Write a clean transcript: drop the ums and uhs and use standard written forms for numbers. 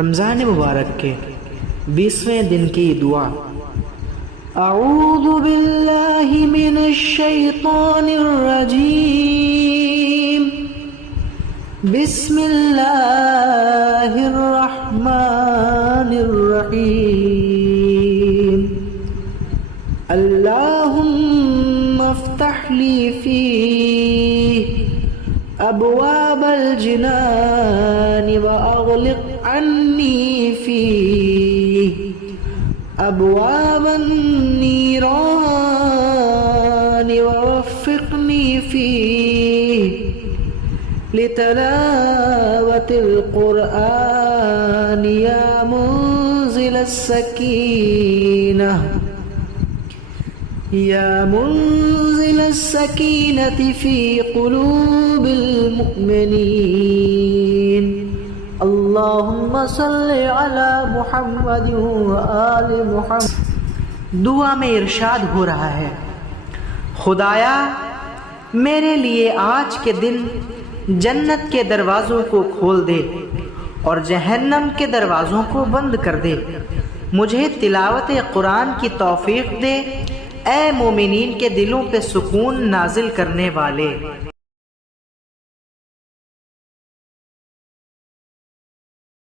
رمضان مبارک کے 20ویں دن کی دعا۔ اعوذ باللہ من الشیطان الرجیم، بسم اللہ الرحمن الرحیم۔ اللہم افتح لی فیہ ابواب الجنان واغلق عنی فیہ ابواب النیران ووفقنی فیہ لتلاوت القرآن یا منزل السکینہ یا منزل السکینۃ فی قلوب المؤمنین، اللہم صل علی محمد وآل محمد۔ دعا میں ارشاد ہو رہا ہے، خدایا میرے لیے آج کے دن جنت کے دروازوں کو کھول دے اور جہنم کے دروازوں کو بند کر دے، مجھے تلاوت قرآن کی توفیق دے، اے مومنین کے دلوں پہ سکون نازل کرنے والے۔